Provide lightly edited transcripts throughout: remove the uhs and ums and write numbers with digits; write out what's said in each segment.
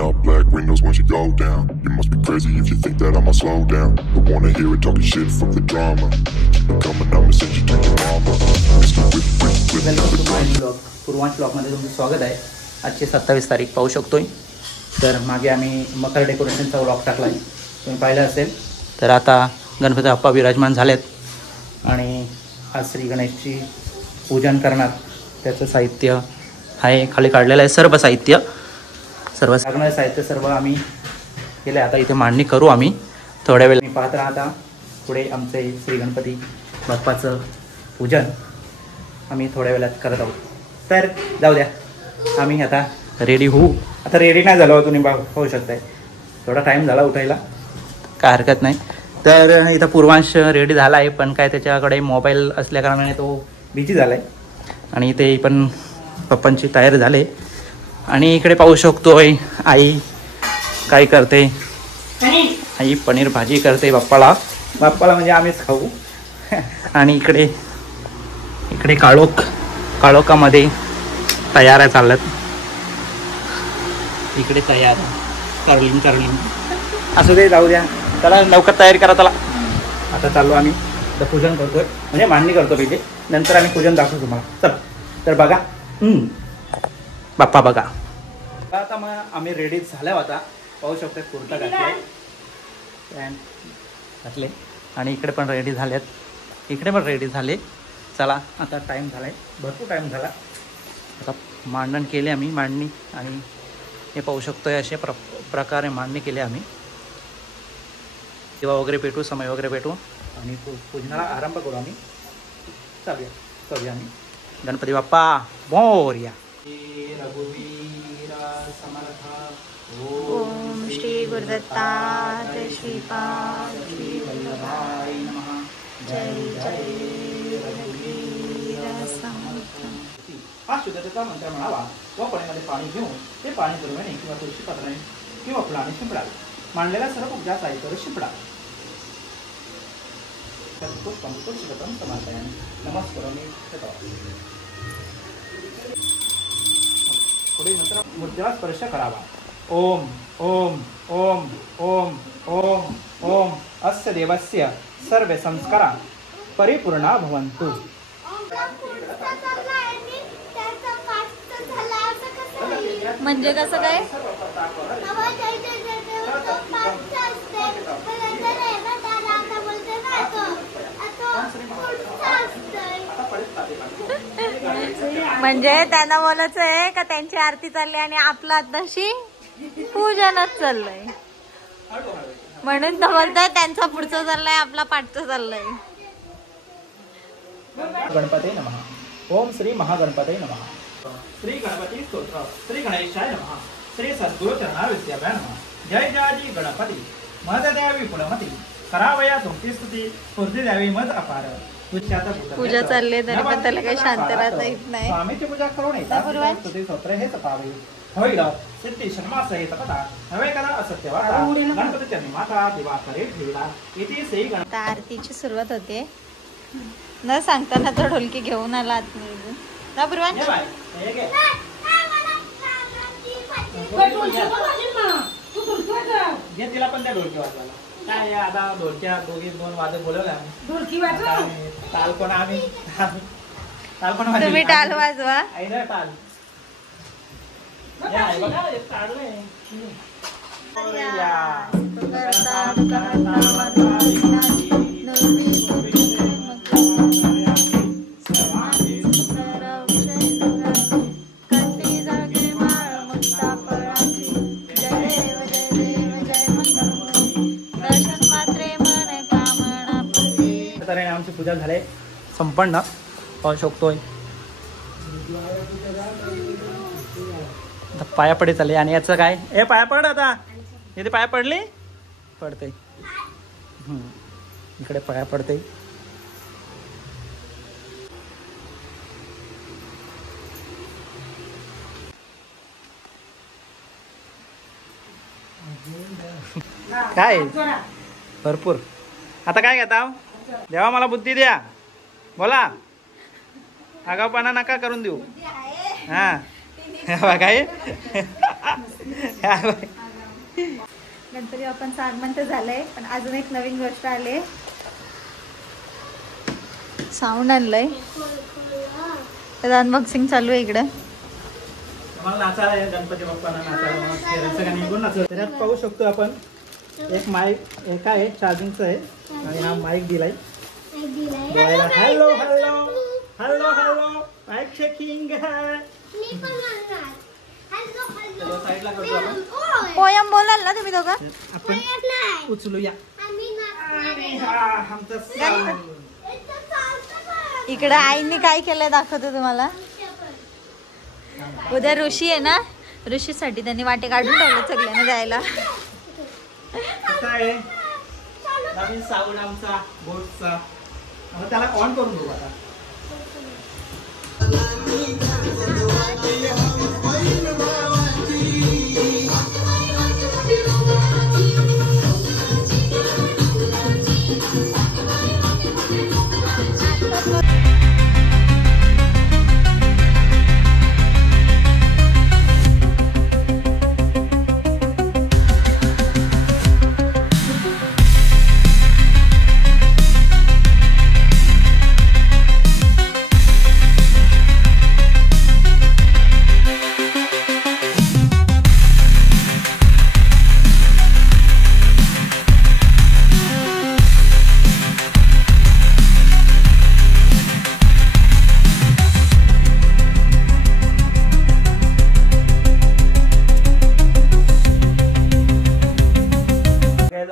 up black windows once you go down. You must be crazy if you think that I'ma slow down. Don't wanna hear it talking shit from the drama. Keep it coming, I'ma send you to your mama. Mr. Whip, whip, whip, welcome to my blog. Purvansh ब्लॉगमध्ये तुमचं स्वागत आहे. आजची 27 तारीख पाहू शकतोय. तर मागे आम्ही मकर डेकोरेशनचा व्लॉग टाकला आहे, तुम्ही पाहिलं असेल. तर आता गणपती बाप्पा विराजमान झालेत आणि आज श्री गणेशची पूजन करणार. त्याचं साहित्य आहे खाली काढलेलं आहे. सर्व साहित्य लागणारे साहित्य सर्व आम्ही केले. आता इथे मांडणी करू आम्ही थोड्या वेळ. मी पाहत राहता पुढे आमचे श्री गणपती बाप्पाचं पूजन आम्ही थोड्या वेळात करत आहोत. तर जाऊ द्या, आम्ही आता रेडी होऊ. आता रेडी नाही झालो, तुम्ही पाहू शकताय. थोडा टाईम झाला उठायला, काय हरकत नाही. तर इथं पूर्वांश रेडी झाला आहे, पण काय त्याच्याकडे मोबाईल असल्याकारणाने तो बिझी झाला आहे. आणि ते पण पप्पांची तयारी झाले. आणि इकडे पाहू शकतोय आई काय करते. आई पनीर भाजी करते बाप्पाला म्हणजे आम्हीच खाऊ. आणि इकडे काळोखामध्ये तयार चालल्यात. इकडे तयार करलिंग असू दे, जाऊ द्या. त्याला लवकर तयारी करा त्याला. आता चाललो आम्ही, तर पूजन करतोय म्हणजे मांडणी करतो पहिले, नंतर आम्ही पूजन दाखवतो तुम्हाला. चल तर बघा बाप्पा बघा. आता मग आम्ही रेडी झाल्या होता, पाहू शकतो. कुर्ता घातलाय, पॅन्ट घातले आणि इकडे पण रेडी झालेत. इकडे पण रेडी झाले. चला आता टाईम झाला आहे, भरपूर टाईम झाला. आता मांडण केले आम्ही, मांडणी. आणि हे पाहू शकतोय अशा प्रकारे मांडणी केली आम्ही. दिवा वगैरे पेटू, समय वगैरे पेटू आणि पूजनाला आरंभ करू आम्ही. करूया आम्ही. गणपती बाप्पा मोरया. रघुवीरा समर्थ. ओम श्री गुरुदत्ताय श्रीपाद श्री वल्लभाय नमः. जय जय रघुवीरा समर्थ. हा शुद्धतेचा मंत्र म्हणावा व पळीमध्ये पाणी घेऊन ते पाणी दुर्व्याने किंवा तुळशी पत्राने किंवा फुलाने शिंपडावे. मांडलेल्या सर्व पूजा साहित्यावर शिंपडावे. पुढे नंतर मूर्तीला स्पर्श करावा. ओम ओम ओम ओम ओम ओम अस्य देवस्य सर्व संस्कारा परिपूर्णा भवन्तु. म्हणजे कसं काय? म्हणजे त्यांना बोलायचं आहे का त्यांची आरती चालली आणि आपलं आताशी पूजनच चाललंय, म्हणून तर बोलताय त्यांचा पुढचं चाललंय, आपला पाठचं चाललंय. गणपती नमः. ओम श्री महागणपती नमः. श्री गणपती स्तोत्र. श्री गणेशाय नमः. श्री सद्गुरु चरणारविद्याभ्यां नमः. जय जयाजी गणपती. मद द्यावी पुढमती. करावया तुमची स्तुती. स्फूर्ती द्यावी मद अपार. पूजा चालली तरी पण त्याला काही शांत राहता येत नाही. स्वामीची पूजा करून येतात स्तुती स्तोत्र हे जपावे. होईल सिद्धी शर्मासहित पदा नवे करा असत्यवादा. गणपतीच्या निर्माता दिवाकरे ठेवला. इथे श्री गणपती. आरतीची सुरुवात होते. न सांगताना तो ढोलकी घेऊन आला आतमध्ये. ना पूर्वांश तिला पण त्या ढोलकी वाजवायला काय. आता ढोलक्या दोन वादक बोलवल्या. ताल कोण आम्ही ताल कोण तुम्ही टाल वाजवा. टाल आमची पूजा झाली संपन्न, पाहू शकतोय. पाया पडे चालले. आणि याचं काय, ए पाया पड. आता इथे पाया पडली पडते. इकडे पाया पडते. काय भरपूर. आता काय घेता देवा, मला बुद्धी द्या. बोला, आगाऊपणा नका करून देऊ. हा काय गणपती बाप्पांचं आगमन तर झालंय, पण अजून एक नवीन गोष्ट आली. साऊंड आणलंय, तर अनबॉक्सिंग चालू आहे इकडे. मला नाचायला आहे गणपती बाप्पांना नाचायला निघून नाचलं. त्याच्यात पाहू शकतो आपण एक माईक एक आहे चार्जिंगचं आहे आणि हा माईक दिलाय. Hello hello hello hello mike checking. साईडला करतो आपण. पोयम बोलाल ना तुम्ही दोघं. आपण उचलूया. इकडे आईने काय केलंय दाखवतो तुम्हाला. उद्या ऋषी आहे ना, ऋषीसाठी त्यांनी वाटे काढून ठेवले सगळ्यांना जायला. आहे नवीन साऊंड आमचा बोटचा. त्याला ऑन करून बघू आता.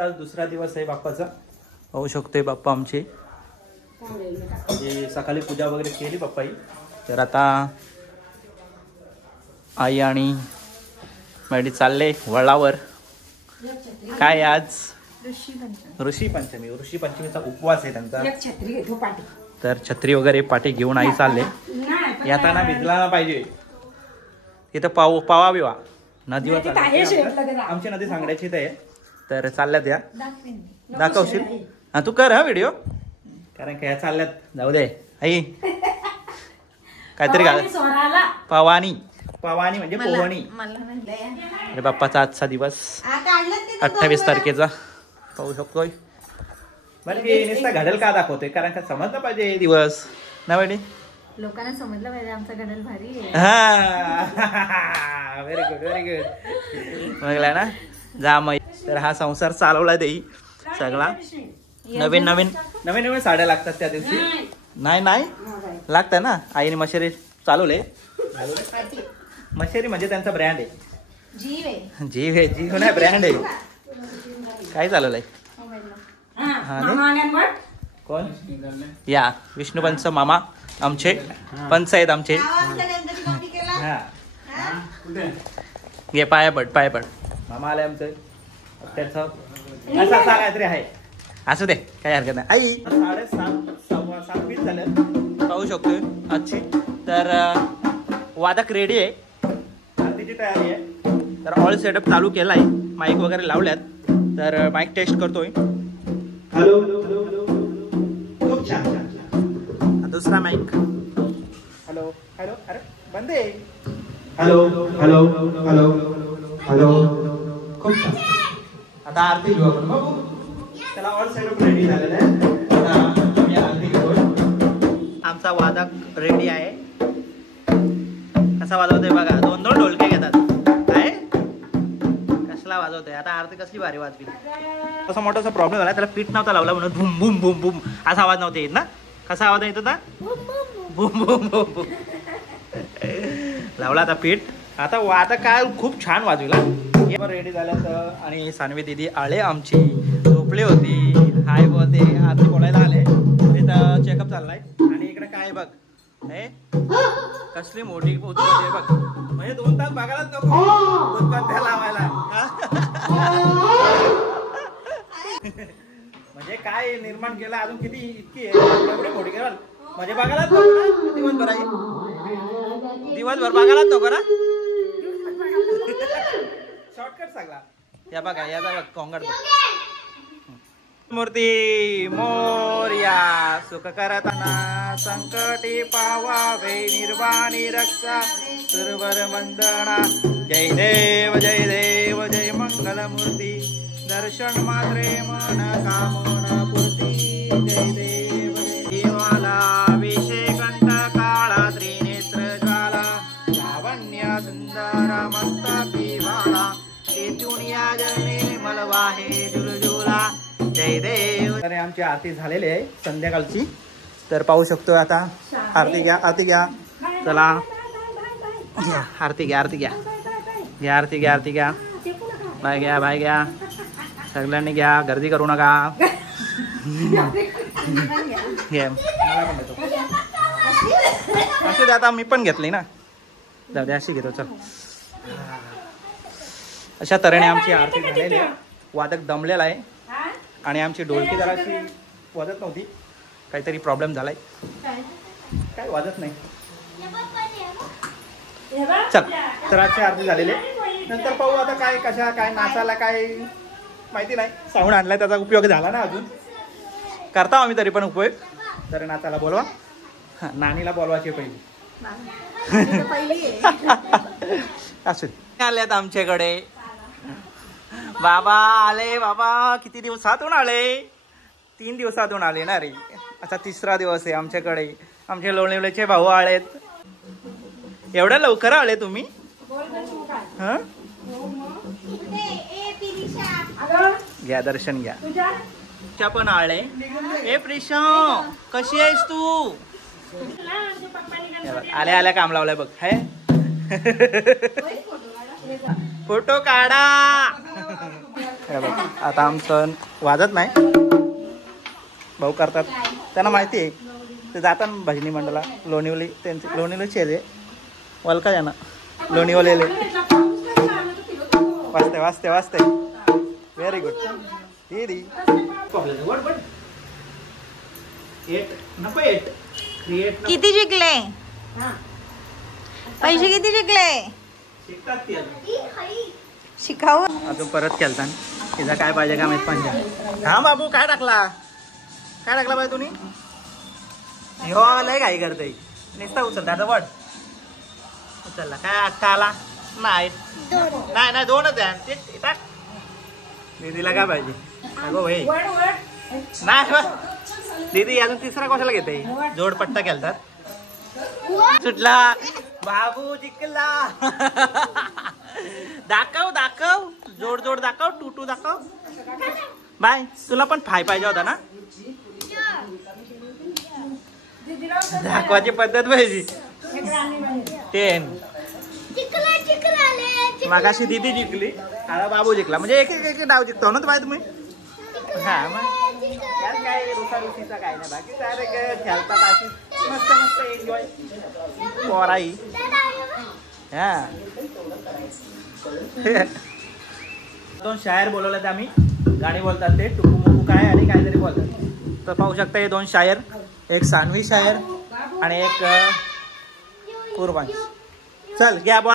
आज दुसरा दिवस आहे बाप्पाचा. पाहू शकतोय बाप्पा आमचे सकाळी पूजा वगैरे केली बाप्पाई. तर आता आई आणि मॅडी चालले वळावर. काय आज ऋषी पंचमीचा उपवास आहे त्यांचा. तर छत्री वगैरे पाठी घेऊन आई चालले. येताना भिजला पाहिजे तिथं पावा बिवा नदीवर. आमची नदी सांगण्याची ते. तर चालल्यात या. दाखवशील हा तू कर हा व्हिडिओ. कारण काय चालल्यात. जाऊ दे आई काहीतरी घाल. पवानी म्हणजे पोहणी. अरे बाप्पाचा आजचा दिवस 28 तारखेचा पाहू शकतोय. बरं की नुसता घडल का दाखवतोय, कारण का समजलं पाहिजे दिवस ना वेळी. लोकांना समजलं पाहिजे आमचा घडल भारी आहे. हा व्हेरी गुड बघला ना. जा मग. तर हा संसार चालवला देई सगळा. नवीन साड्या लागतात त्या दिवशी. नाही लागतात ना. आईने मशेरी चालवले. मशेरी म्हणजे त्यांचा ब्रँड आहे. जीव नाही ब्रँड आहे. काय चालवलंय कोण या विष्णुपंच मामा आमचे पंच आहेत आमचे. हा घे पाया पड मामा आले आमचं. त्याचं असं काहीतरी आहे. असू दे काही हरकत नाही. आई 7:30 झालं पाहू शकतोय आजची. तर वादक रेडी आहे. आरतीची तयारी आहे. तर ऑल सेटअप चालू केलाय. माईक वगैरे लावल्यात. तर माईक टेस्ट करतोय. हॅलो खूप छान. दुसरा माईक. हॅलो अरे बंद आहे. हॅलो खूप छान. आता आरती घेऊ आपण. बघू त्याला ऑल सेटअप रेडी झालेला आहे. आता आम्ही आरती घेऊ. आमचा वादक रेडी आहे. कसा वाजवतोय बघा. 2 ढोलके घेतात. काय कसला वाजवतोय. आता आरती कसली भारी वाजवी. तसा मोठासा प्रॉब्लेम झाला. त्याला पीठ नव्हता लावला म्हणून भूम भूम भूम भूम असा आवाज नव्हता येत ना. कसा आवाज येत होता. भूम भूम भूम भूम. लावला आता पीठ. आता काय खूप छान वाजविला. रेडी झाल्यात. आणि सानवी दिदी आले आमची झोपली होती. हाय बोलते आरती बोलायला आले. इथं चेकअप चाललाय. आणि इकडे काय बघ हे कसली मोठी होती बघ. म्हणजे 2 तास बघायलाच नको दूध लावायला. म्हणजे काय निर्माण केलं अजून किती इतकी एवढी मोठी केलं म्हणजे बघायलाच नको. दिवसभर बघायलाच नको ना. शॉर्टकट सगळा. या बघा याचा बघ कोंगड बघ. मूर्ती मोर्या सुख करताना संकटी पावावे निर्वाणी रक्षा सुरवर वंदना जय देव जय मंगल मूर्ती दर्शन मात्रे मन कामना पूर्ती जय देव देवाला विषेकंठ काळा त्रिनेत्र ज्वाला लावण्य सुंदर मस्तकी वाला तेथून या जने मलवाहे जुलजुला जय देव. तर आमची आरती झालेली आहे संध्याकाळची. तर पाहू शकतो आता. आरती घ्या चला घ्या आरती घ्या आरती घ्या बाय घ्या सगळ्यांनी घ्या, गर्दी करू नका. असू दे आता मी पण घेतली ना, जाऊ दे अशी घेतो. चल अशा तऱ्हेने आमची आरती झालेली आहे. वादक दमलेला आहे आणि आमची ढोलकी जराशी वाजत नव्हती, काहीतरी प्रॉब्लेम झालाय, काय वाजत नाही. चल तर आजची आरती झालेली आहे. नंतर पाहू आता काय नाचायला काय माहिती नाही. साऊंड आणलाय त्याचा उपयोग झाला ना, अजून करता आम्ही तरी पण उपयोग. तर नाचायला बोलवा, नानीला बोलवायची पहिली. असू आल्यात आमच्याकडे. बाबा आले, बाबा किती दिवसातून आले? 3 दिवसातून आले ना रे. आता 3रा दिवस आहे आमच्याकडे. आमचे लोणीवलेचे भाऊ आलेत. एवढ्या लवकर आले तुम्ही? हा घ्या दर्शन घ्या. त्या पण आले. ए प्रिशा कशी आहेस तू? आल्या काम लावलाय बघ. है फोटो काढा. आता आमचं वाजत नाही, भाऊ करतात, त्यांना माहिती आहे. ते जातात भजनी मंडळाला. लोणीवली त्यांचे लोणीवलीचे आहे वलका जाना लोणीवलेले. वाचते व्हेरी गुड दीदी. किती जिंकले? पैसे किती जिंकले? शिकाऊ अजून परत खेळता. तिचा काय पाहिजे का माहित पाहिजे. हा बाबू काय टाकला बाई तुम्ही? हो लय घाई करते नुसता. उचल दादा वड उचलला काय अख्खा आला नाही 2च आहे. टाक दीदीला काय पाहिजे अगो भाई. नाही दीदी अजून 3रा कशाला घेते? जोडपट्टा खेळतात. सुटला बाबू जिंकला. दाखव जोड दाखव. टू दाखव. बाय तुला पण फाय पाहिजे होता ना. दाखवायची पद्धत पाहिजे. 10 मागाशी दीदी जिंकली, आता बाबू जिंकला. म्हणजे एक डाव जिंकतो ना तुम्ही. हा मग यार काय रुसारुसीचा काय नाही. बाकी सारे खेळतात अशी मस्त एन्जॉय पोराई. हा 2 शायर बोलवले ते आम्ही. गाणी बोलतात ते टुकू मुकू काय आणि काहीतरी बोलतात. तर पाहू शकता हे 2 शायर, एक सानवी शायर आणि एक पूर्वांश. चल घ्या बॉ.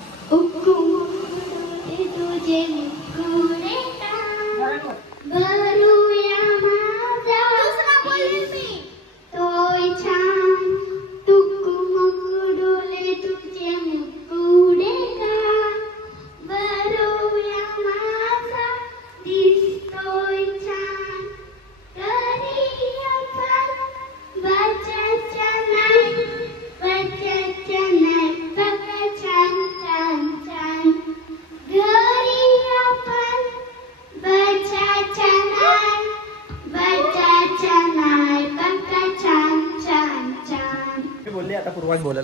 आता पूर्वाच बोल.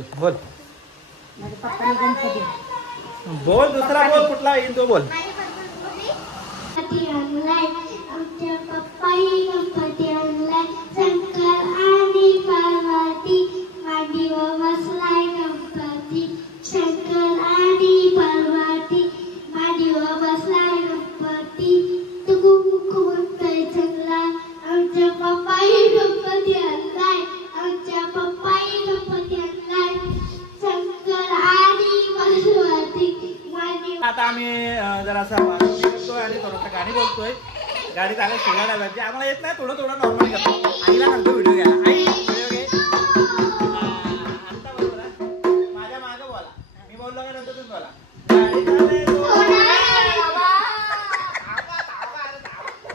बोल दुसरा बोल कुठला येईल तो बोल. आमच्या पप्पाही गणपती आणलाय. शंकर आणि पार्वती मांडीवर बसलाय गणपती. शंकर आणि पार्वती मांडीवर बसलाय गणपती. तुकू मुकू म्हणतोय चांगला. आमच्या पप्पाही गणपती आणलाय. आमच्या पप्पाही गणपती आणलाय. शंकर आणि पार्वती. आता आम्ही जरासा करतोय आणि थोडंसं गाणी बोलतोय. गाडी चालत शिकायला पाहिजे. आम्हाला येत नाही, थोडं थोडं नॉर्मल करतो. आईला सांगतो व्हिडिओ घ्यायला. आई व्हिडिओ घे. आता बोला, माझ्या मागं बोला. मी बोललो का नंतर तुम्ही बोला. गाडी चालत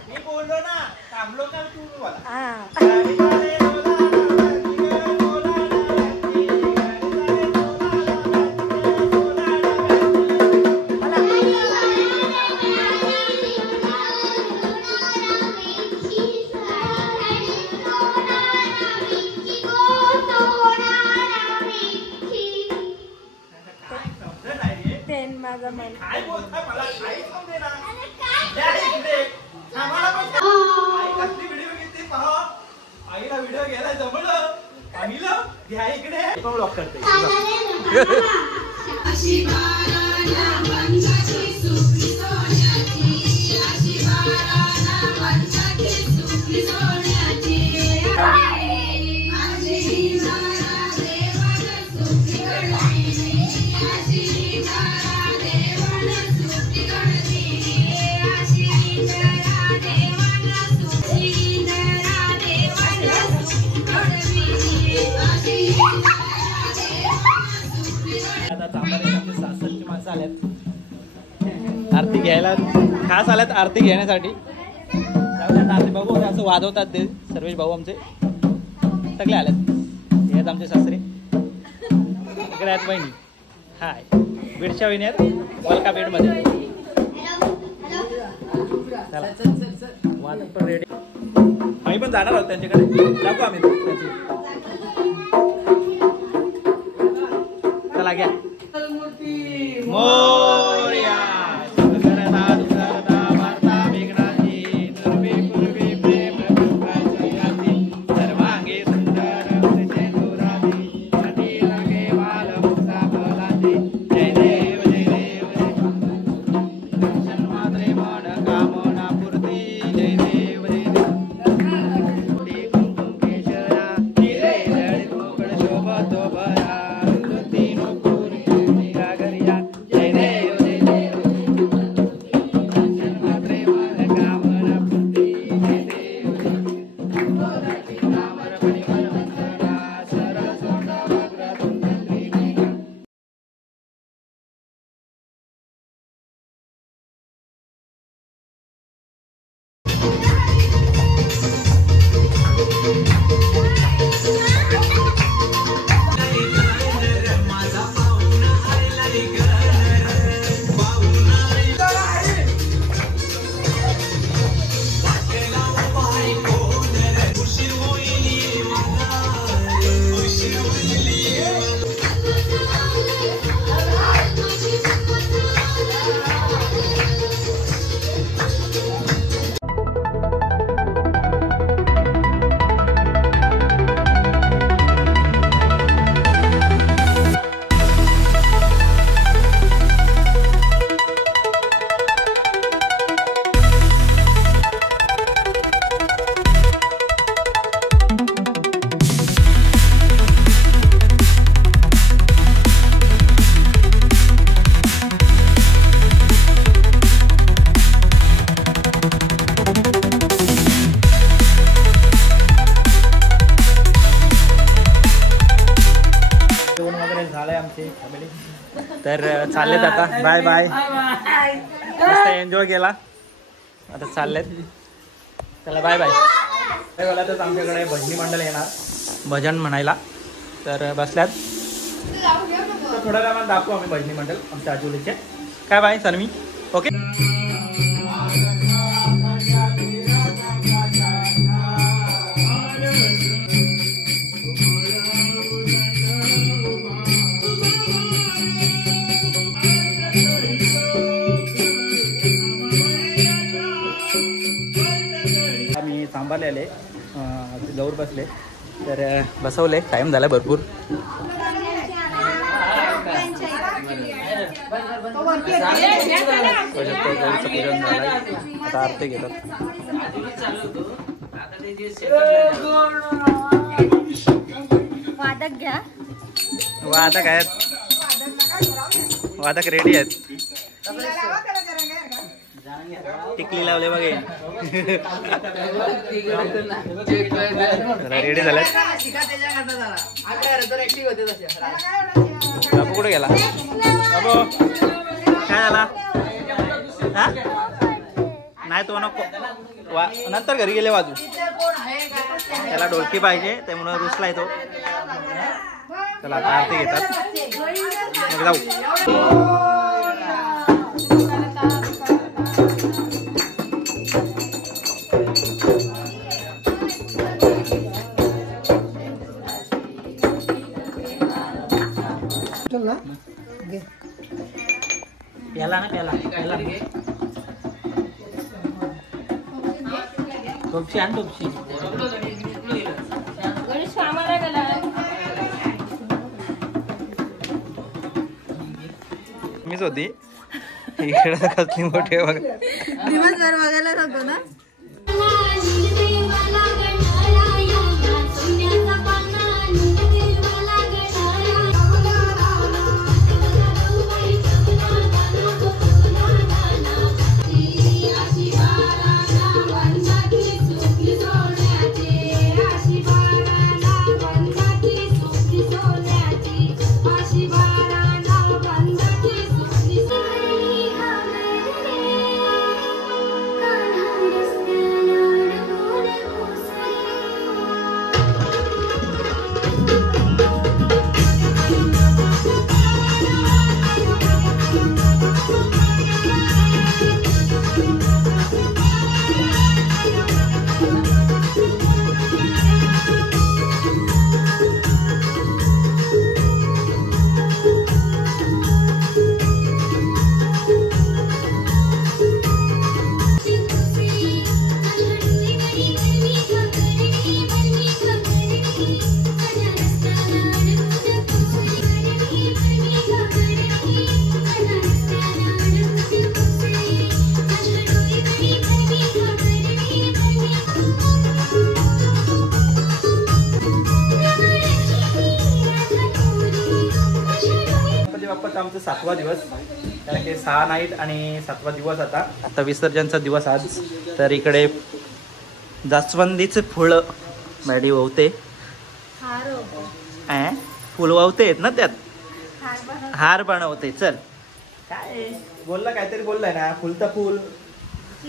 मी बोललो ना, थांबलो का तू बोला. गाडी चालत काय बोलताय मला काही समजे ना. आई कसली व्हिडिओ घेते पहा. आईला व्हिडिओ घ्यायला जमलं. आईला घ्या इकडे ब्लॉक करते. आरती घ्यायला खास आल्यात, आरती घेण्यासाठी. आरती बघू असं वाजवतात ते सर्वेश भाऊ आमचे सगळे आल्यात. हे आहेत आमचे सासरे, इकडे आहेत बहिणी. हाय बीडच्या वहिनी आहेत, बलका बीडमध्ये. चला वाजत पण रेडी. आम्ही पण जाणार आहोत त्यांच्याकडे, दाखवू आम्ही. चला घ्या. मोरया तर चाललेत आता. Bye bye. मस्त एन्जॉय केला, आता चाललेत. चला बाय बाय. तर आमच्याकडे भजनी मंडळ येणार भजन म्हणायला, तर बसल्यात. थोड्या वेळात दाखवू आम्ही भजनी मंडळ आमच्या आजोलीचे. काय बाय सनमी. ओके. आम्ही सांभारले आले, जवळ बसले, तर बसवले. टाईम झाला भरपूर. पूजन झालं, आता आरती घेतात. वादक घ्या. वादक आहेत, वादक रेडी आहेत. टिकली लावले बघे. रेडी झाले. बाबू कुठे गेला? बाबू काय झाला? हा नाही तो नको नंतर घरी गेले वाजू. त्याला ढोलकी पाहिजे त्यामुळे रुसला येतो. चला आता आरती घेतात मग जाऊ. प्याला ना प्याला प्याला टोपशी आण टोपशी. मीच होती इकडे कसली मोठी बघ. दिवसभर बघायला जातो ना. आमचा 7वा दिवस कारण की 6 नाईट आणि 7वा दिवस. आता विसर्जनचा दिवस आज. तर इकडे जास्वंदीचे फुलं मॅडी वावते. फुल वावते ना त्यात हार बनवते. चल काय बोलला काहीतरी बोललाय ना. फुलता फुल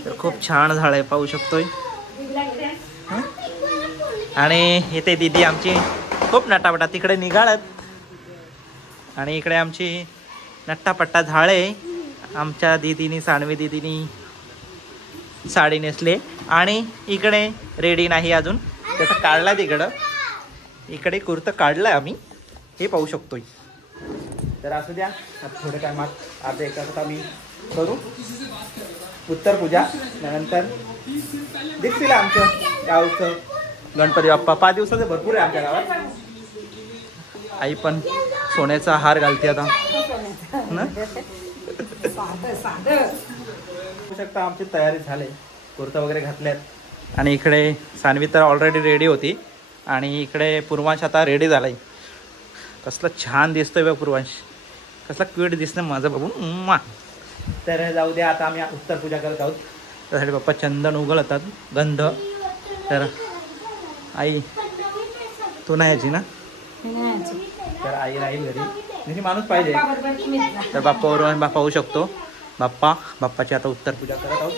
तर खूप छान झाड आहे पाहू शकतोय. आणि इथे दीदी आमची खूप नटापटा तिकडे निघाळत. आणि इकडे आमची नट्टापट्टा झाडे. आमच्या दीदीनी सानवी दीदीनी साडी नेसले. आणि इकडे रेडी नाही अजून त्याचं काढला. तिकडं इकडे कुर्ता काढलाय आम्ही हे पाहू शकतोय. तर असू द्या थोड्या टायमात अर्धा एक तासात आम्ही करू उत्तर पूजा. त्यानंतर दिसतील आमचं गावचं गणपती बाप्पा. 5 दिवसाचे भरपूर आहे आमच्या गावात. आई पण सोन्याचा हार घालते आता ना. शकता आमची तयारी झाली. कुर्ता वगैरे घातल्यात. आणि इकडे सानवी तर ऑलरेडी रेडी होती. आणि इकडे पूर्वांश आता रेडी झालाय. कसला छान दिसतोय बघ पूर्वांश. कसला क्यूट दिसतोय माझा बाबू. तर जाऊ द्या आता आम्ही उत्तर पूजा करत आहोत. त्यासाठी पप्पा चंदन उघडतात गंध. तर आई तू नाही यायची ना. तर आई राहील घरी. म्हणजे माणूस पाहिजे. तर बाप्पावर बाप्पा होऊ शकतो. बाप्पाची आता उत्तर पूजा करत आहोत.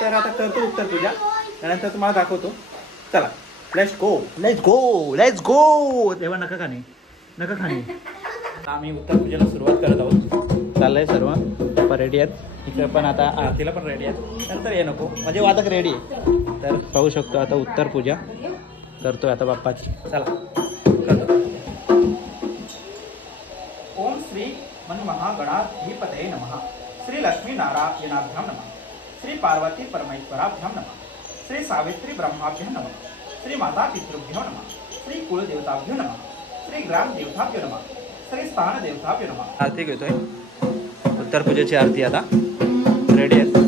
तर आता करतो उत्तर पूजा. त्यानंतर तुम्हाला दाखवतो. चला let's go let's go let's go. तेव्हा नका खाणे. आम्ही उत्तर पूजेला सुरुवात करत आहोत. चाललंय सर्व. पप्पा रेडी आहेत. इकडे पण आता आरतीला पण रेडी आहेत. नंतर ये नको म्हणजे वादक रेडी आहे. तर पाहू शकतो आता उत्तर पूजा करतोय आता बाप्पाची. चला करतो. ओम श्री मनमहागणाधिपतये नमः. श्री लक्ष्मी नारायणाभ्यां नमः. श्री पार्वती परमेश्वराभ्यां नमः. श्री सावित्री ब्रह्माभ्यां नमः. श्री माता पितृभ्यो नमः. श्री कुलदेवताभ्यो नमः. श्री ग्राम देवताभ्यो नमः. श्री स्थान देवताभ्यो नमः. आरती घेतोय. उत्तर पूजेची आरती आता रेडी आहे.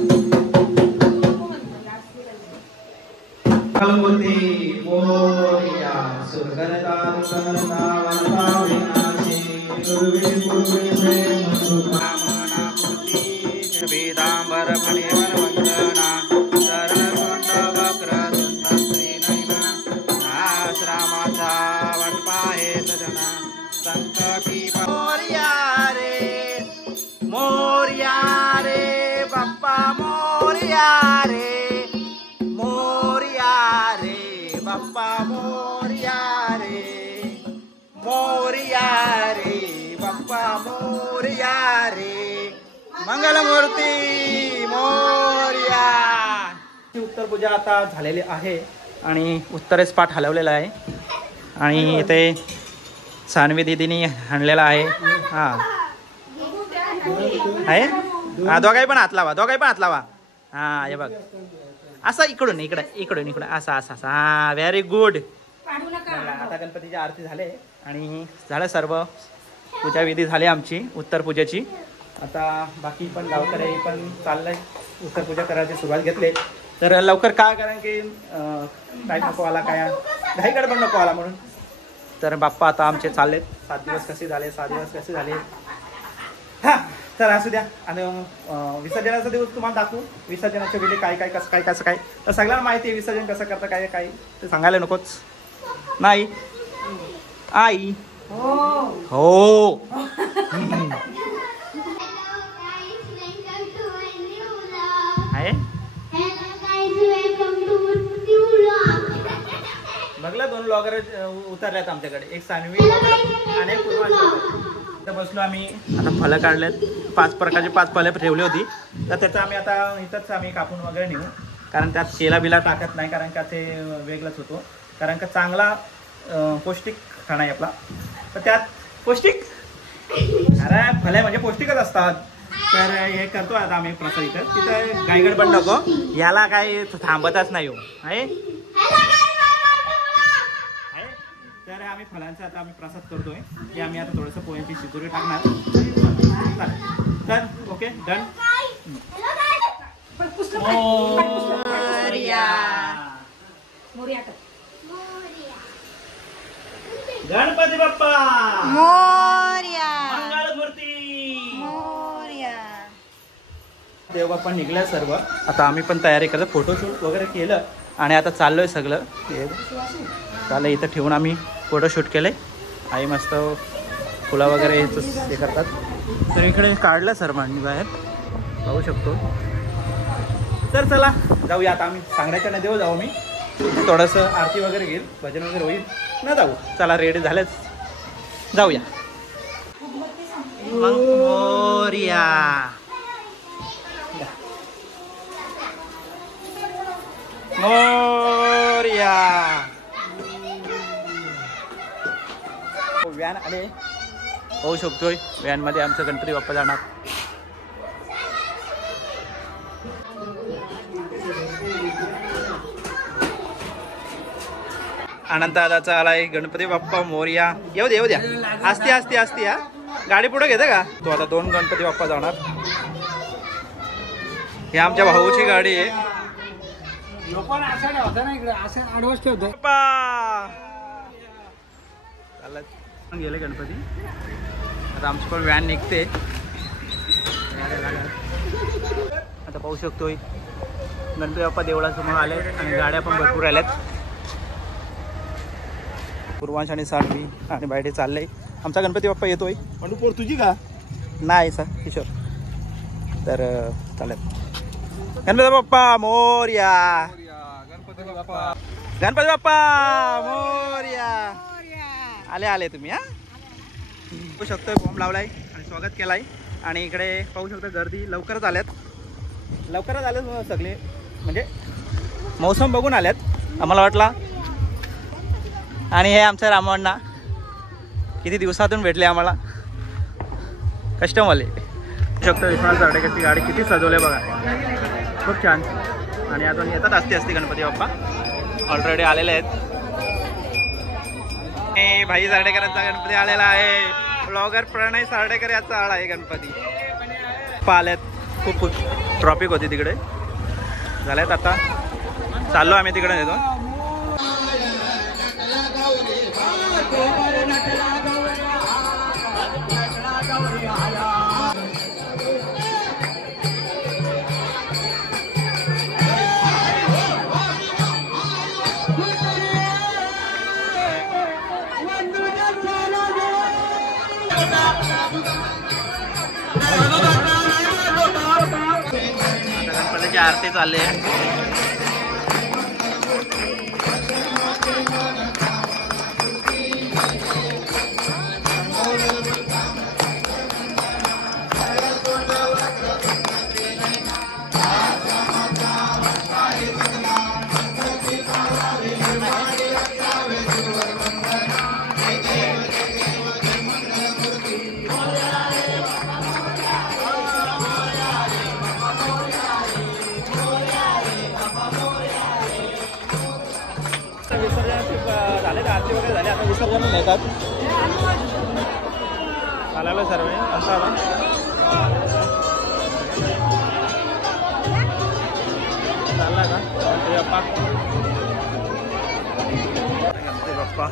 वेदांबर मोरया रे मोरया रे बाप्पा मोरया रे मोरया रे बाप्पा मोरया रे मंगलमूर्ती मोरया. उत्तर पूजा आता झालेली आहे आणि उत्तरेस पाठ हलवलेला आहे आणि इथे सानवी दीदीनी आणलेला आहे. हा आहे हा दोघाही पण हात लावा दोघाही पण हात लावा. हा हे बघ असं इकडून इकडे इकडून इकडे असं असं असं. हा व्हेरी गुड. आता गणपतीची आरती झाले आणि झालं सर्व पूजा विधी झाली आमची उत्तर पूजेची. आता बाकी पण गावकरी पण चाललंय उत्तर पूजा करायची सुरुवात घेतली. तर लवकर का कारण की टाईम नको आला काय घाई गडबड नको आला म्हणून. तर बाप्पा आता आमचे चाललेत. 7 दिवस कसे झाले 6 दिवस कसे झाले. हा तर असू द्या. आणि विसर्जनाचा दिवस तुम्हाला दाखवू. विसर्जनाच्या वेळी काय काय कसं काय तर सगळ्यांना माहिती आहे विसर्जन कसं करतं काय काय ते सांगायला नकोच नाही. आई हो आहे बघला 2 ब्लॉगर उतरल्यात आमच्याकडे. एक सानवी आणि एक पूर्वांचल. बसलो आम्ही. आता फळं काढलेत 5 प्रकारचे 5 फळं ठेवली होती. तर त्याचं आम्ही आता इथंच आम्ही कापून वगैरे नेऊ कारण त्यात तेला बिला टाकत नाही कारण का ते वेगळंच होतो. कारण का चांगला पौष्टिक खाणं आहे आपला. तर त्यात पौष्टिक अरे फळे म्हणजे पौष्टिकच असतात. तर हे करतो आता आम्ही प्रसाद इथं. तिथं गायगड पण नको याला काही थांबतच नाही हो आहे. तर आम्ही फळांचा आता आम्ही प्रसाद करतोय की आम्ही आता थोडंसं पोह्यांची शिजोरी टाकणार. चालेल तर ओके डन. गणपती बाप्पा मोरया मंगलमूर्ती मोरया. देवबाप्पा निघल्या सर्व. आता आम्ही पण तयारी करतो. फोटोशूट वगैरे केलं आणि आता चाललोय सगळं चाललं. इथं ठेवून आम्ही फोटोशूट केले. आई मस्त फुलं वगैरे हे करतात. तर इकडे काढलं सर्वांनी बाहेर पाहू शकतो. तर चला जाऊया आता. आम्ही सांगण्याच्या नाही देऊ जाऊ. मी थोडंसं आरती वगैरे घेईल भजन वगैरे होईल ना जाऊ. चला रेडी झालेच जाऊया. मोरया मोरया. व्हॅन आले पाहू शकतोय. व्हॅनमध्ये आमचं गणपती बाप्पा जाणार. अनंत दादाचा आलाय गणपती बाप्पा मोरया. येऊ द्या येऊ द्या. असते असते असते. हा गाडी पुढे घेते का तो. आता 2 गणपती बाप्पा जाणार. ही आमच्या भाऊची गाडी आहे. गेले गणपती. आता आमची पण व्हॅन निघते. आता पाहू शकतोय गणपती बाप्पा देवळासमोर आले आणि गाड्या पण भरपूर आल्यात. पूर्वांश आणि सानवी आणि बायडे चाललंय. आमचा गणपती बाप्पा येतोय. अनुपोर तुझी का नाही सर किशोर. तर चालेल. गणपती बाप्पा मोरया गणपती बाप्पा मोरया. आले आले तुम्ही. हा पाहू शकतोय बॉम्ब लावलाय आणि स्वागत केलाय. आणि इकडे पाहू शकतो गर्दी लवकरच आल्यात सगळे म्हणजे मौसम बघून आल्यात आम्हाला वाटला. आणि हे आमच्या रामण्णा किती दिवसातून भेटले आम्हाला कस्टमवाले. पाहू शकतो विश्वास जाडेकरची गाडी किती सजवले बघा खूप छान. आणि अजून येतात असते गणपती बाप्पा ऑलरेडी आलेले आहेत. भाई सार्डेकरांचा गणपती आलेला आहे. ब्लॉगर प्रणय सार्डेकर याचा आला आहे गणपती. पाल्यात खूप ट्रॉफिक होती तिकडे झाल्यात. आता चाललो आम्ही तिकडे नेतो. गणपतीची आरती तयारी चालली आहे. झाले आरती वगैरे झाले, आता विसर्जन नेतात. चालवलं सर्व असं आता चालला का गणपती बाप्पा. गणपती बाप्पा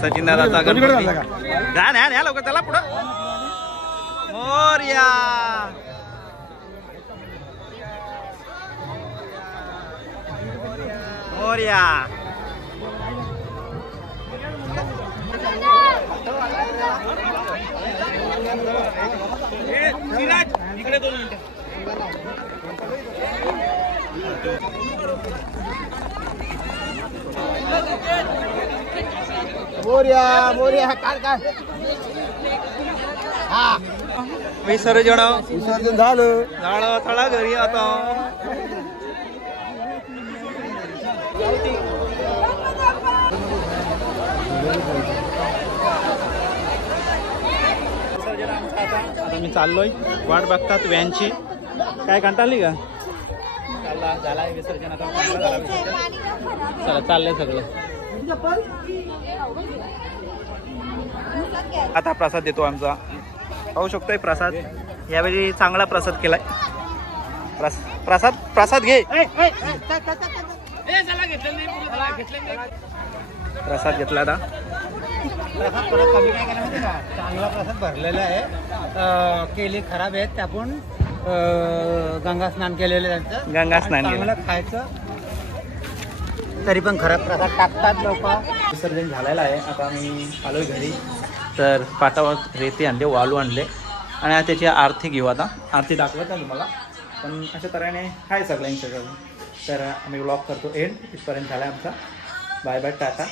सचिन दादाचा गणपती. न्या लवकर त्याला पुढं. मोरया मोरया. इकडे 2 मिनिटं. मोरया मोरया काय हा विसर्जन झालं. झालं थळा घरी आता. विसर्जन आमचं आता मी चाललोय. वाट बघतात व्हॅनची. काय कंटाळली का? चालला झाला विसर्जन आता. चला चाललंय सगळं. आता प्रसाद देतो आमचा. पाहू शकतोय प्रसाद. यावेळी चांगला प्रसाद केलाय. प्रसाद घे. प्रसाद घेतला आता. प्रसाद थोडा कमी काय केला माहिती का? चांगला प्रसाद भरलेला आहे. केली खराब आहेत, आपण गंगा स्नान केलेलं त्यांचं. गंगा स्नान केलं. चांगलं खायचं तरी पण खराब प्रसाद टाकतात लोक. विसर्जन झालेलं आहे. आता आम्ही आलोय घरी. तर पाटावर रेती आणले, वाळू आणले आणि आता त्याची आरती घेऊ. आता आरती दाखवत ना तुम्हाला, पण अशा तऱ्हेने आहे सगळ्यांच्याकडून. तर आम्ही व्लॉग करतो एंड. इथपर्यंत झाला आमचा. Bye bye, Tata.